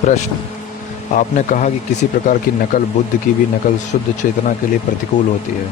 प्रश्न। आपने कहा कि किसी प्रकार की नकल, बुद्ध की भी नकल शुद्ध चेतना के लिए प्रतिकूल होती है,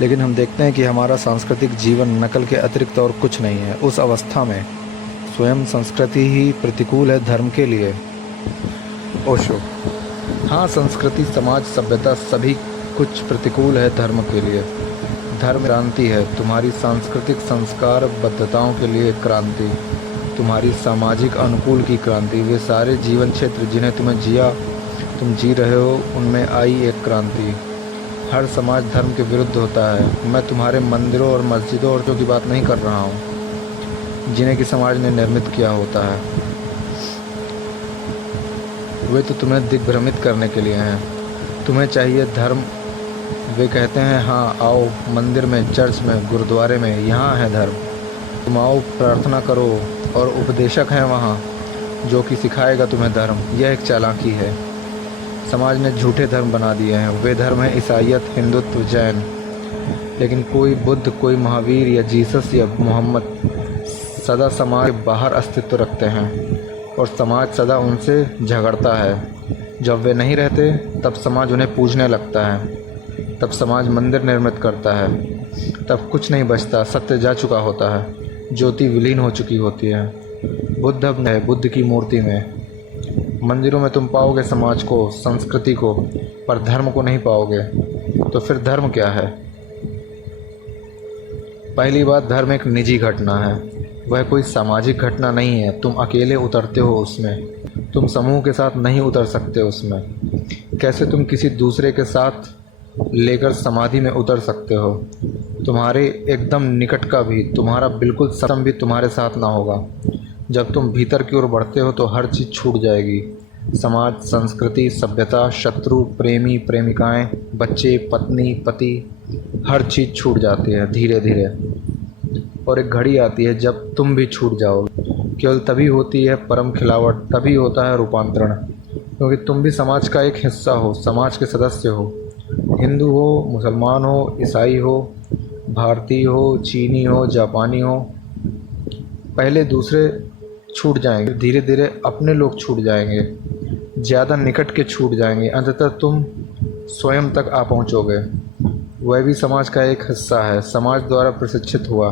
लेकिन हम देखते हैं कि हमारा सांस्कृतिक जीवन नकल के अतिरिक्त और कुछ नहीं है। उस अवस्था में स्वयं संस्कृति ही प्रतिकूल है धर्म के लिए। ओशो। हाँ, संस्कृति, समाज, सभ्यता सभी कुछ प्रतिकूल है धर्म के लिए। धर्म क्रांति है, तुम्हारी सांस्कृतिक संस्कार बद्धताओं के लिए क्रांति, तुम्हारी सामाजिक अनुकूल की क्रांति, वे सारे जीवन क्षेत्र जिन्हें तुम जी रहे हो, उनमें आई एक क्रांति। हर समाज धर्म के विरुद्ध होता है। मैं तुम्हारे मंदिरों और मस्जिदों और की बात नहीं कर रहा हूँ जिन्हें कि समाज ने निर्मित किया होता है। वे तो तुम्हें दिग्भ्रमित करने के लिए हैं। तुम्हें चाहिए धर्म। वे कहते हैं, हाँ आओ, मंदिर में, चर्च में, गुरुद्वारे में, यहाँ है धर्म। तुम आओ, प्रार्थना करो, और उपदेशक हैं वहाँ जो कि सिखाएगा तुम्हें धर्म। यह एक चालाकी है। समाज ने झूठे धर्म बना दिए हैं। वे धर्म हैं ईसाइयत, हिंदुत्व, जैन। लेकिन कोई बुद्ध, कोई महावीर या जीसस या मोहम्मद सदा समाज के बाहर अस्तित्व रखते हैं और समाज सदा उनसे झगड़ता है। जब वे नहीं रहते तब समाज उन्हें पूजने लगता है। तब समाज मंदिर निर्मित करता है। तब कुछ नहीं बचता, सत्य जा चुका होता है, ज्योति विलीन हो चुकी होती है। बुद्ध अब है, बुद्ध की मूर्ति में। मंदिरों में तुम पाओगे समाज को, संस्कृति को, पर धर्म को नहीं पाओगे। तो फिर धर्म क्या है? पहली बात, धर्म एक निजी घटना है। वह कोई सामाजिक घटना नहीं है। तुम अकेले उतरते हो उसमें, तुम समूह के साथ नहीं उतर सकते उसमें। कैसे तुम किसी दूसरे के साथ लेकर समाधि में उतर सकते हो? तुम्हारे एकदम निकट का भी, तुम्हारा बिल्कुल सम भी तुम्हारे साथ ना होगा। जब तुम भीतर की ओर बढ़ते हो तो हर चीज़ छूट जाएगी। समाज, संस्कृति, सभ्यता, शत्रु, प्रेमी, प्रेमिकाएं, बच्चे, पत्नी, पति, हर चीज़ छूट जाती है धीरे धीरे। और एक घड़ी आती है जब तुम भी छूट जाओगे। केवल तभी होती है परम खिलावट, तभी होता है रूपांतरण, क्योंकि तुम भी समाज का एक हिस्सा हो, समाज के सदस्य हो। हिंदू हो, मुसलमान हो, ईसाई हो, भारतीय हो, चीनी हो, जापानी हो, पहले दूसरे छूट जाएंगे, धीरे धीरे अपने लोग छूट जाएंगे, ज़्यादा निकट के छूट जाएंगे, अंततः तुम स्वयं तक आ पहुँचोगे। वह भी समाज का एक हिस्सा है। समाज द्वारा प्रशिक्षित हुआ,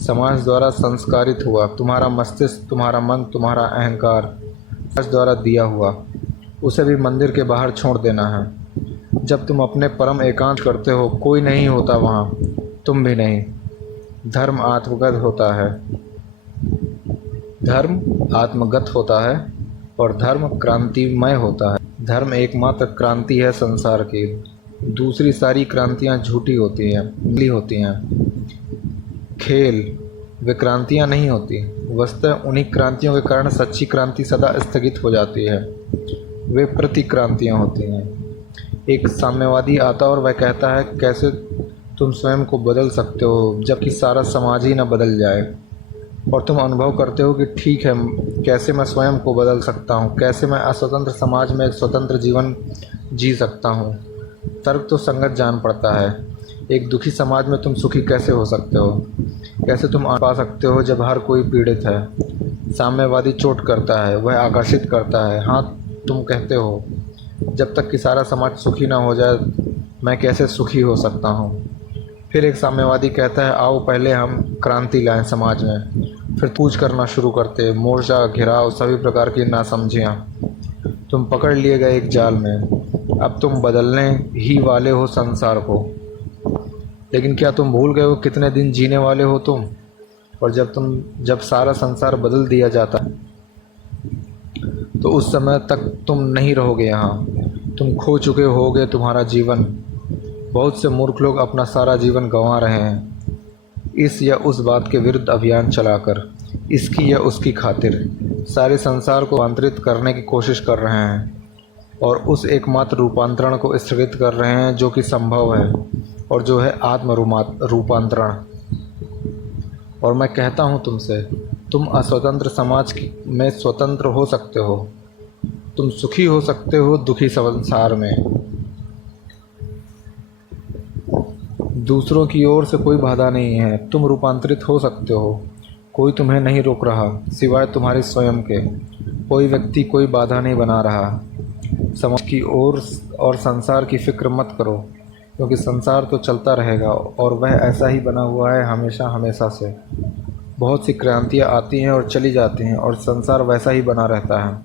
समाज द्वारा संस्कारित हुआ। तुम्हारा मस्तिष्क, तुम्हारा मन, तुम्हारा अहंकार समाज द्वारा दिया हुआ, उसे भी मंदिर के बाहर छोड़ देना है। जब तुम अपने परम एकांत करते हो, कोई नहीं होता वहाँ, तुम भी नहीं। धर्म आत्मगत होता है, धर्म आत्मगत होता है और धर्म क्रांतिमय होता है। धर्म एकमात्र क्रांति है संसार की। दूसरी सारी क्रांतियाँ झूठी होती हैं, मिली होती हैं, खेल। वे क्रांतियाँ नहीं होती। वस्तुतः उन्हीं क्रांतियों के कारण सच्ची क्रांति सदा स्थगित हो जाती है। वे प्रतिक्रांतियाँ होती हैं। एक साम्यवादी आता और वह कहता है, कैसे तुम स्वयं को बदल सकते हो जबकि सारा समाज ही न बदल जाए? और तुम अनुभव करते हो कि ठीक है, कैसे मैं स्वयं को बदल सकता हूँ, कैसे मैं अस्वतंत्र समाज में एक स्वतंत्र जीवन जी सकता हूँ। तर्क तो संगत जान पड़ता है। एक दुखी समाज में तुम सुखी कैसे हो सकते हो? कैसे तुम पा सकते हो जब हर कोई पीड़ित है? साम्यवादी चोट करता है, वह आकर्षित करता है। हाँ, तुम कहते हो, जब तक कि सारा समाज सुखी ना हो जाए मैं कैसे सुखी हो सकता हूँ? फिर एक साम्यवादी कहता है, आओ पहले हम क्रांति लाएं समाज में। फिर पूछ करना शुरू करते, मोर्चा, घेराव, सभी प्रकार की नासमझियाँ। तुम पकड़ लिए गए एक जाल में। अब तुम बदलने ही वाले हो संसार को, लेकिन क्या तुम भूल गए हो कितने दिन जीने वाले हो तुम? और जब सारा संसार बदल दिया जाता है तो उस समय तक तुम नहीं रहोगे यहाँ। तुम खो चुके होगे तुम्हारा जीवन। बहुत से मूर्ख लोग अपना सारा जीवन गंवा रहे हैं, इस या उस बात के विरुद्ध अभियान चलाकर, इसकी या उसकी खातिर सारे संसार को रूपांतरित करने की कोशिश कर रहे हैं और उस एकमात्र रूपांतरण को स्थगित कर रहे हैं जो कि संभव है और जो है आत्म रूपांतरण। और मैं कहता हूँ तुमसे, तुम अस्वतंत्र समाज में स्वतंत्र हो सकते हो। तुम सुखी हो सकते हो दुखी संसार में। दूसरों की ओर से कोई बाधा नहीं है। तुम रूपांतरित हो सकते हो, कोई तुम्हें नहीं रोक रहा सिवाय तुम्हारे स्वयं के। कोई व्यक्ति कोई बाधा नहीं बना रहा। समाज की ओर और संसार की फिक्र मत करो, क्योंकि संसार तो चलता रहेगा और वह ऐसा ही बना हुआ है हमेशा हमेशा से। बहुत सी क्रांतियाँ आती हैं और चली जाती हैं और संसार वैसा ही बना रहता है।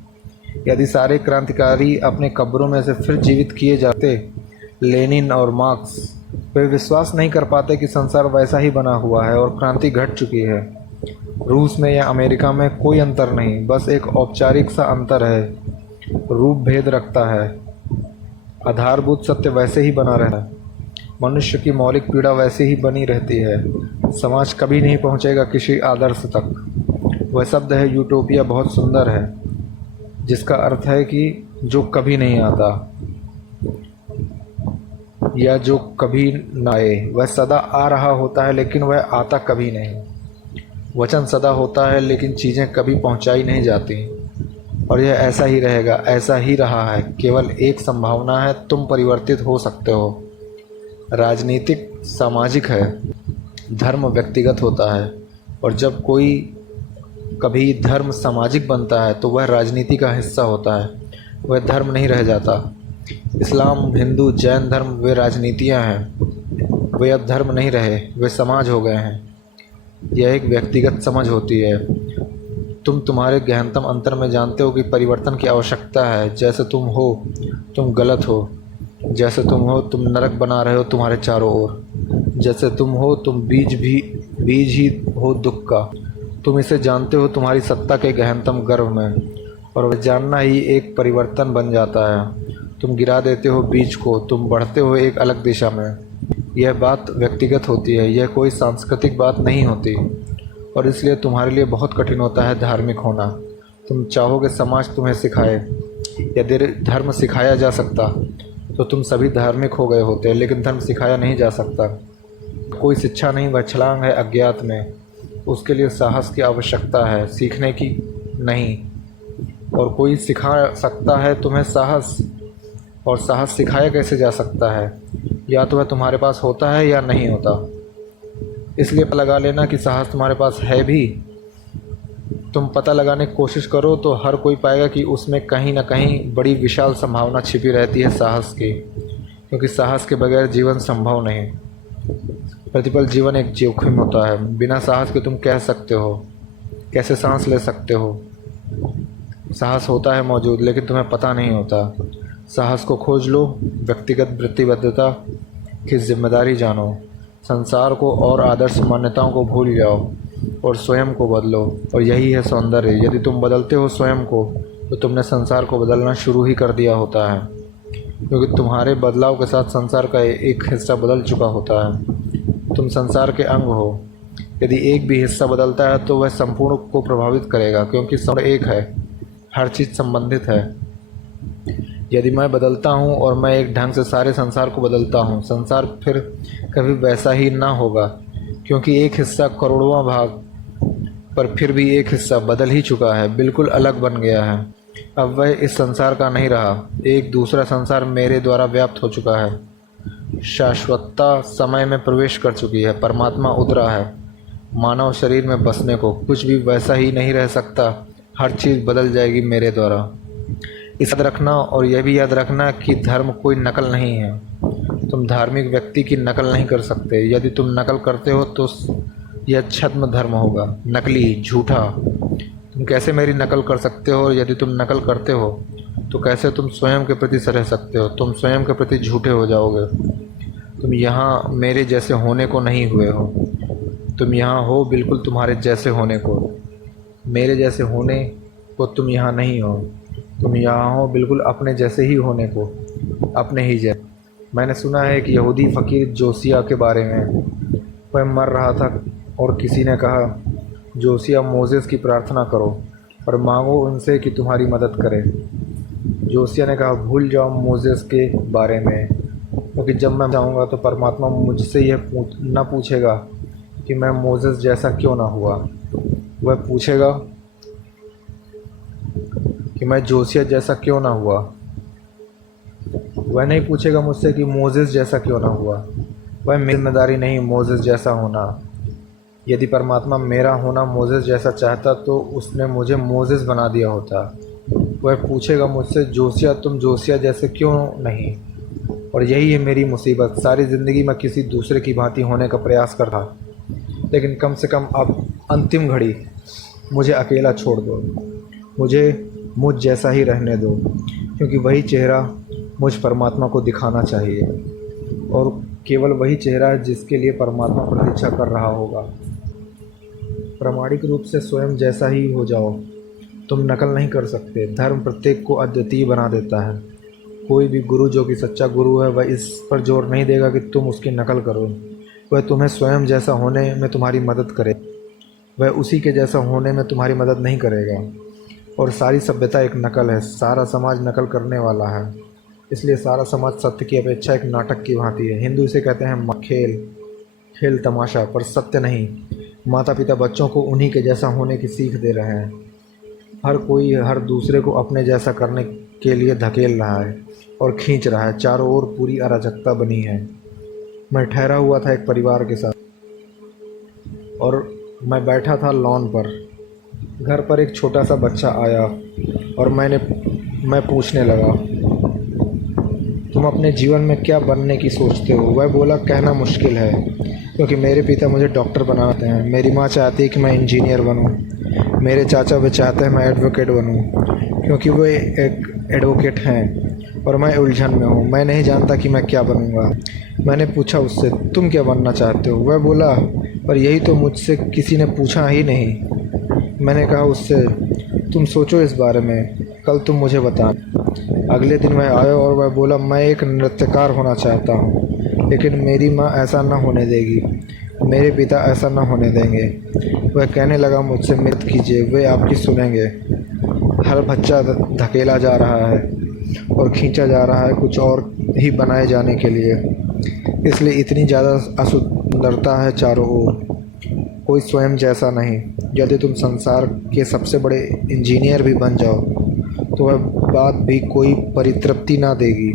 यदि सारे क्रांतिकारी अपने कब्रों में से फिर जीवित किए जाते, लेनिन और मार्क्स, वे विश्वास नहीं कर पाते कि संसार वैसा ही बना हुआ है और क्रांति घट चुकी है। रूस में या अमेरिका में कोई अंतर नहीं, बस एक औपचारिक सा अंतर है, रूप भेद रखता है। आधारभूत सत्य वैसे ही बना रहता है। मनुष्य की मौलिक पीड़ा वैसे ही बनी रहती है। समाज कभी नहीं पहुंचेगा किसी आदर्श तक। वह शब्द है यूटोपिया बहुत सुंदर है, जिसका अर्थ है कि जो कभी नहीं आता या जो कभी न आए। वह सदा आ रहा होता है लेकिन वह आता कभी नहीं। वचन सदा होता है लेकिन चीज़ें कभी पहुंचाई नहीं जाती। और यह ऐसा ही रहेगा, ऐसा ही रहा है। केवल एक संभावना है, तुम परिवर्तित हो सकते हो। राजनीतिक सामाजिक है, धर्म व्यक्तिगत होता है। और जब कोई कभी धर्म सामाजिक बनता है तो वह राजनीति का हिस्सा होता है, वह धर्म नहीं रह जाता। इस्लाम, हिंदू, जैन धर्म वे राजनीतियाँ हैं, वे अब धर्म नहीं रहे, वे समाज हो गए हैं। यह एक व्यक्तिगत समझ होती है। तुम तुम्हारे गहनतम अंतर में जानते हो कि परिवर्तन की आवश्यकता है। जैसे तुम हो तुम गलत हो, जैसे तुम हो तुम नरक बना रहे हो तुम्हारे चारों ओर। जैसे तुम हो तुम बीज ही हो दुख का। तुम इसे जानते हो तुम्हारी सत्ता के गहनतम गर्भ में, और वह जानना ही एक परिवर्तन बन जाता है। तुम गिरा देते हो बीज को, तुम बढ़ते हो एक अलग दिशा में। यह बात व्यक्तिगत होती है, यह कोई सांस्कृतिक बात नहीं होती। और इसलिए तुम्हारे लिए बहुत कठिन होता है धार्मिक होना। तुम चाहोगे समाज तुम्हें सिखाए। यदि धर्म सिखाया जा सकता तो तुम सभी धार्मिक हो गए होते, लेकिन धर्म सिखाया नहीं जा सकता। कोई शिक्षा नहीं, वह छलांग है अज्ञात में। उसके लिए साहस की आवश्यकता है, सीखने की नहीं। और कोई सिखा सकता है तुम्हें साहस, और साहस सिखाया कैसे जा सकता है? या तो वह तुम्हारे पास होता है या नहीं होता। इसलिए पता लगा लेना कि साहस तुम्हारे पास है भी। तुम पता लगाने की कोशिश करो तो हर कोई पाएगा कि उसमें कहीं ना कहीं बड़ी विशाल संभावना छिपी रहती है साहस की, क्योंकि साहस के बगैर जीवन संभव नहीं। प्रतिपल जीवन एक जोखिम होता है। बिना साहस के तुम कह सकते हो, कैसे सांस ले सकते हो। साहस होता है मौजूद, लेकिन तुम्हें पता नहीं होता। साहस को खोज लो, व्यक्तिगत प्रतिबद्धता की जिम्मेदारी जानो, संसार को और आदर्श मान्यताओं को भूल जाओ और स्वयं को बदलो। और यही है सौंदर्य। यदि तुम बदलते हो स्वयं को तो तुमने संसार को बदलना शुरू ही कर दिया होता है, क्योंकि तुम्हारे बदलाव के साथ संसार का एक हिस्सा बदल चुका होता है। तुम संसार के अंग हो। यदि एक भी हिस्सा बदलता है तो वह संपूर्ण को प्रभावित करेगा, क्योंकि सब एक है, हर चीज़ संबंधित है। यदि मैं बदलता हूँ और मैं एक ढंग से सारे संसार को बदलता हूँ, संसार फिर कभी वैसा ही ना होगा, क्योंकि एक हिस्सा करोड़वां भाग पर फिर भी एक हिस्सा बदल ही चुका है, बिल्कुल अलग बन गया है। अब वह इस संसार का नहीं रहा, एक दूसरा संसार मेरे द्वारा व्याप्त हो चुका है। शाश्वतता समय में प्रवेश कर चुकी है, परमात्मा उतरा है मानव शरीर में बसने को। कुछ भी वैसा ही नहीं रह सकता, हर चीज़ बदल जाएगी मेरे द्वारा। इस याद रखना, और यह भी याद रखना कि धर्म कोई नकल नहीं है। तुम धार्मिक व्यक्ति की नकल नहीं कर सकते। यदि तुम नकल करते हो तो यह छद्म धर्म होगा, नकली, झूठा। तुम कैसे मेरी नकल कर सकते हो? और यदि तुम नकल करते हो तो कैसे तुम स्वयं के प्रति रह सकते हो? तुम स्वयं के प्रति झूठे हो जाओगे। तुम यहाँ मेरे जैसे होने को नहीं हुए हो, तुम यहाँ हो बिल्कुल तुम्हारे जैसे होने को। मेरे जैसे होने को तुम यहाँ नहीं हो, तुम यहाँ हो बिल्कुल अपने जैसे ही होने को, अपने ही जैसे। मैंने सुना है कि यहूदी फ़कीर जोसिया के बारे में। वह मर रहा था और किसी ने कहा, जोसिया, मोसेस की प्रार्थना करो और मांगो उनसे कि तुम्हारी मदद करें। जोसिया ने कहा, भूल जाओ मोसेस के बारे में, क्योंकि जब मैं जाऊँगा तो परमात्मा मुझसे यह न पूछेगा कि मैं मोसेस जैसा क्यों ना हुआ। वह पूछेगा कि मैं जोसिया जैसा क्यों ना हुआ। वह नहीं पूछेगा मुझसे कि मोसेस जैसा क्यों ना हुआ। वह मेरी जिम्मेदारी नहीं मोसेस जैसा होना। यदि परमात्मा मेरा होना मोसेस जैसा चाहता तो उसने मुझे मोसेस बना दिया होता। वह पूछेगा मुझसे, जोसिया तुम जोसिया जैसे क्यों नहीं? और यही है मेरी मुसीबत। सारी ज़िंदगी मैं किसी दूसरे की भांति होने का प्रयास कर रहा, लेकिन कम से कम अब अंतिम घड़ी मुझे अकेला छोड़ दो। मुझे मुझ जैसा ही रहने दो, क्योंकि वही चेहरा मुझ परमात्मा को दिखाना चाहिए, और केवल वही चेहरा है जिसके लिए परमात्मा प्रतीक्षा कर रहा होगा। प्रामाणिक रूप से स्वयं जैसा ही हो जाओ। तुम नकल नहीं कर सकते। धर्म प्रत्येक को अद्वितीय बना देता है। कोई भी गुरु जो कि सच्चा गुरु है, वह इस पर जोर नहीं देगा कि तुम उसकी नकल करो। वह तुम्हें स्वयं जैसा होने में तुम्हारी मदद करे। वह उसी के जैसा होने में तुम्हारी मदद नहीं करेगा। और सारी सभ्यता एक नकल है। सारा समाज नकल करने वाला है, इसलिए सारा समाज सत्य की अपेक्षा एक नाटक की भांति है। हिंदू इसे कहते हैं खेल, खेल तमाशा, पर सत्य नहीं। माता पिता बच्चों को उन्हीं के जैसा होने की सीख दे रहे हैं। हर कोई हर दूसरे को अपने जैसा करने के लिए धकेल रहा है और खींच रहा है। चारों ओर पूरी अराजकता बनी है। मैं ठहरा हुआ था एक परिवार के साथ, और मैं बैठा था लॉन पर। घर पर एक छोटा सा बच्चा आया और मैं पूछने लगा, तुम अपने जीवन में क्या बनने की सोचते हो? वह बोला, कहना मुश्किल है, क्योंकि मेरे पिता मुझे डॉक्टर बनाते हैं। मेरी माँ चाहती है कि मैं इंजीनियर बनूं। मेरे चाचा भी चाहते हैं मैं एडवोकेट बनूं, क्योंकि वे एक एडवोकेट हैं, और मैं उलझन में हूँ। मैं नहीं जानता कि मैं क्या बनूंगा। मैंने पूछा उससे, तुम क्या बनना चाहते हो? वह बोला, पर यही तो मुझसे किसी ने पूछा ही नहीं। मैंने कहा उससे, तुम सोचो इस बारे में, कल तुम मुझे बताना। अगले दिन वह आया और वह बोला, मैं एक नृत्यकार होना चाहता हूँ, लेकिन मेरी माँ ऐसा न होने देगी, मेरे पिता ऐसा न होने देंगे। वह कहने लगा मुझसे, मत कीजिए, वे आपकी सुनेंगे। हर बच्चा धकेला जा रहा है और खींचा जा रहा है कुछ और ही बनाए जाने के लिए, इसलिए इतनी ज़्यादा असुंदरता है चारों ओर। कोई स्वयं जैसा नहीं। यदि तुम संसार के सबसे बड़े इंजीनियर भी बन जाओ तो वह बात भी कोई परितृप्ति ना देगी,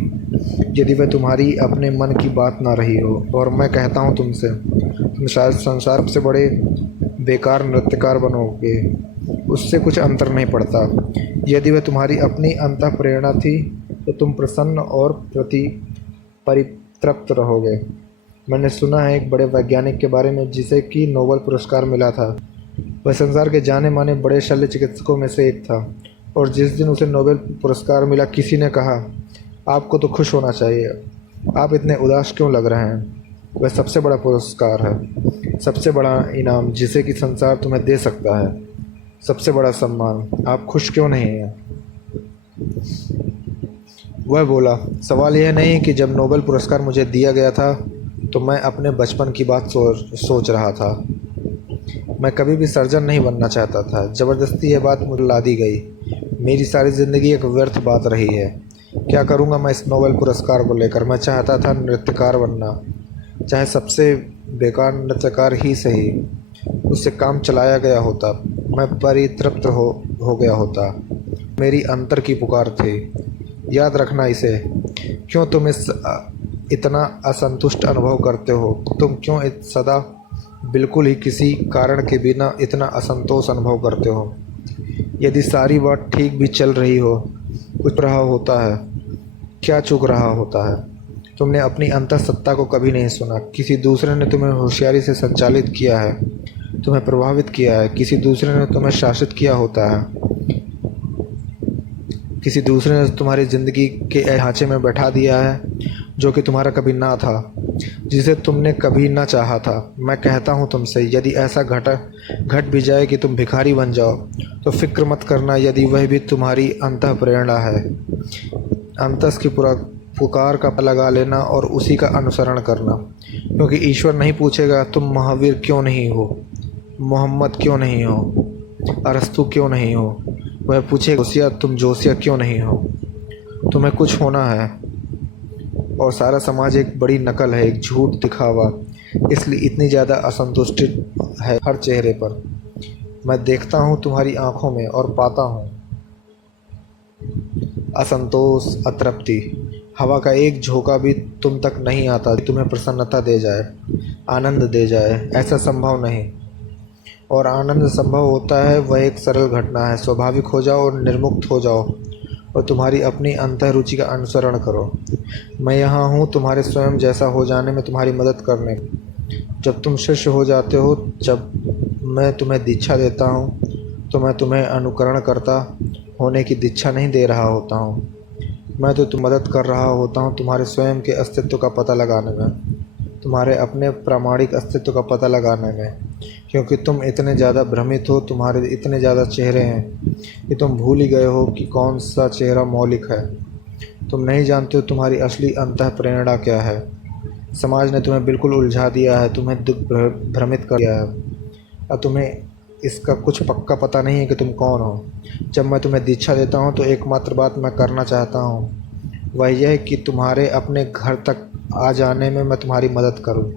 यदि वह तुम्हारी अपने मन की बात ना रही हो। और मैं कहता हूँ तुमसे, तुम शायद संसार से बड़े बेकार नृत्यकार बनोगे, उससे कुछ अंतर नहीं पड़ता। यदि वह तुम्हारी अपनी अंतः प्रेरणा थी तो तुम प्रसन्न और परितृप्त रहोगे। मैंने सुना है एक बड़े वैज्ञानिक के बारे में जिसे कि नोबेल पुरस्कार मिला था। वह संसार के जाने माने बड़े शल्य चिकित्सकों में से एक था, और जिस दिन उसे नोबेल पुरस्कार मिला, किसी ने कहा, आपको तो खुश होना चाहिए, आप इतने उदास क्यों लग रहे हैं? वह सबसे बड़ा पुरस्कार है, सबसे बड़ा इनाम जिसे कि संसार तुम्हें दे सकता है, सबसे बड़ा सम्मान। आप खुश क्यों नहीं हैं? वह बोला, सवाल यह नहीं कि जब नोबेल पुरस्कार मुझे दिया गया था तो मैं अपने बचपन की बात सोच रहा था। मैं कभी भी सर्जन नहीं बनना चाहता था। ज़बरदस्ती यह बात मुझे ला दी गई। मेरी सारी ज़िंदगी एक व्यर्थ बात रही है। क्या करूँगा मैं इस नोबेल पुरस्कार को लेकर? मैं चाहता था नृत्यकार बनना, चाहे सबसे बेकार नृत्यकार ही सही। उससे काम चलाया गया होता, मैं परितृप्त हो गया होता। मेरी अंतर की पुकार थी। याद रखना इसे। क्यों तुम इतना असंतुष्ट अनुभव करते हो? तुम क्यों सदा बिल्कुल ही किसी कारण के बिना इतना असंतोष अनुभव करते हो? यदि सारी बात ठीक भी चल रही हो, कुछ रहा होता है, क्या चूक रहा होता है? तुमने अपनी अंतःसत्ता को कभी नहीं सुना। किसी दूसरे ने तुम्हें होशियारी से संचालित किया है, तुम्हें प्रभावित किया है। किसी दूसरे ने तुम्हें शासित किया होता है। किसी दूसरे ने तुम्हारी ज़िंदगी के ढांचे में बैठा दिया है जो कि तुम्हारा कभी ना था, जिसे तुमने कभी ना चाहा था। मैं कहता हूँ तुमसे, यदि ऐसा घट भी जाए कि तुम भिखारी बन जाओ, तो फिक्र मत करना, यदि वह भी तुम्हारी अंतः प्रेरणा है। अंतस की पुकार का पता लगा लेना और उसी का अनुसरण करना, क्योंकि ईश्वर नहीं पूछेगा तुम महावीर क्यों नहीं हो, मोहम्मद क्यों नहीं हो, अरस्तु क्यों नहीं हो। वह पूछेगा, जोसिया तुम जोसिया क्यों नहीं हो? तुम्हें कुछ होना है। और सारा समाज एक बड़ी नकल है, एक झूठ दिखावा, इसलिए इतनी ज़्यादा असंतुष्टि है हर चेहरे पर। मैं देखता हूँ तुम्हारी आंखों में और पाता हूँ असंतोष, अतृप्ति। हवा का एक झोंका भी तुम तक नहीं आता तुम्हें प्रसन्नता दे जाए, आनंद दे जाए। ऐसा संभव नहीं। और आनंद संभव होता है वह एक सरल घटना है। स्वाभाविक हो जाओ और निर्मुक्त हो जाओ और तुम्हारी अपनी अंतः रुचि का अनुसरण करो। मैं यहाँ हूँ तुम्हारे स्वयं जैसा हो जाने में तुम्हारी मदद करने। जब तुम शिष्य हो जाते हो, जब मैं तुम्हें दीक्षा देता हूँ, तो मैं तुम्हें अनुकरण करता होने की दीक्षा नहीं दे रहा होता हूँ। मैं तो तुम मदद कर रहा होता हूँ तुम्हारे स्वयं के अस्तित्व का पता लगाने में, तुम्हारे अपने प्रामाणिक अस्तित्व का पता लगाने में। क्योंकि तुम इतने ज़्यादा भ्रमित हो, तुम्हारे इतने ज़्यादा चेहरे हैं कि तुम भूल ही गए हो कि कौन सा चेहरा मौलिक है। तुम नहीं जानते हो तुम्हारी असली अंतः प्रेरणा क्या है। समाज ने तुम्हें बिल्कुल उलझा दिया है, तुम्हें दुख भ्रमित कर दिया है और तुम्हें इसका कुछ पक्का पता नहीं है कि तुम कौन हो। जब मैं तुम्हें दीक्षा देता हूँ तो एकमात्र बात मैं करना चाहता हूँ वह यह है कि तुम्हारे अपने घर तक आ जाने में मैं तुम्हारी मदद करूँ।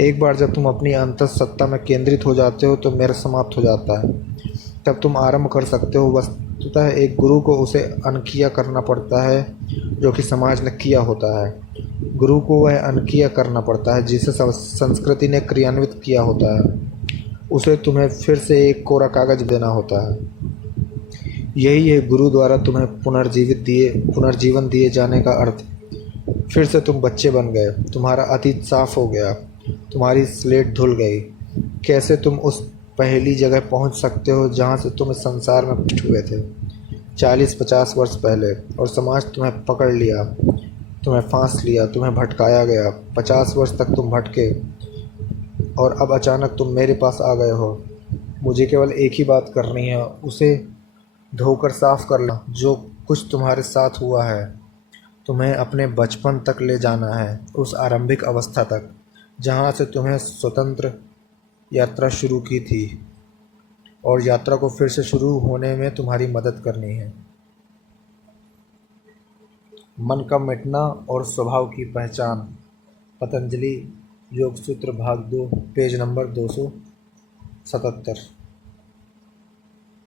एक बार जब तुम अपनी अंतःसत्ता में केंद्रित हो जाते हो तो मेरा समाप्त हो जाता है। तब तुम आरंभ कर सकते हो। वस्तुतः एक गुरु को उसे अनकिया करना पड़ता है जो कि समाज ने किया होता है। गुरु को वह अनकिया करना पड़ता है जिसे संस्कृति ने क्रियान्वित किया होता है। उसे तुम्हें फिर से एक कोरा कागज देना होता है। यही है गुरु द्वारा तुम्हें पुनर्जीवन दिए जाने का अर्थ। फिर से तुम बच्चे बन गए, तुम्हारा अतीत साफ हो गया, तुम्हारी स्लेट धुल गई। कैसे तुम उस पहली जगह पहुंच सकते हो जहां से तुम इस संसार में प्रकट हुए थे 40-50 वर्ष पहले, और समाज तुम्हें पकड़ लिया, तुम्हें फांस लिया, तुम्हें भटकाया गया। 50 वर्ष तक तुम भटके और अब अचानक तुम मेरे पास आ गए हो। मुझे केवल एक ही बात करनी है, उसे धोकर साफ कर लो। जो कुछ तुम्हारे साथ हुआ है, तुम्हें अपने बचपन तक ले जाना है, उस आरंभिक अवस्था तक जहाँ से तुम्हें स्वतंत्र यात्रा शुरू की थी, और यात्रा को फिर से शुरू होने में तुम्हारी मदद करनी है। मन का मिटना और स्वभाव की पहचान। पतंजलि योग सूत्र भाग 2, पेज नंबर 277।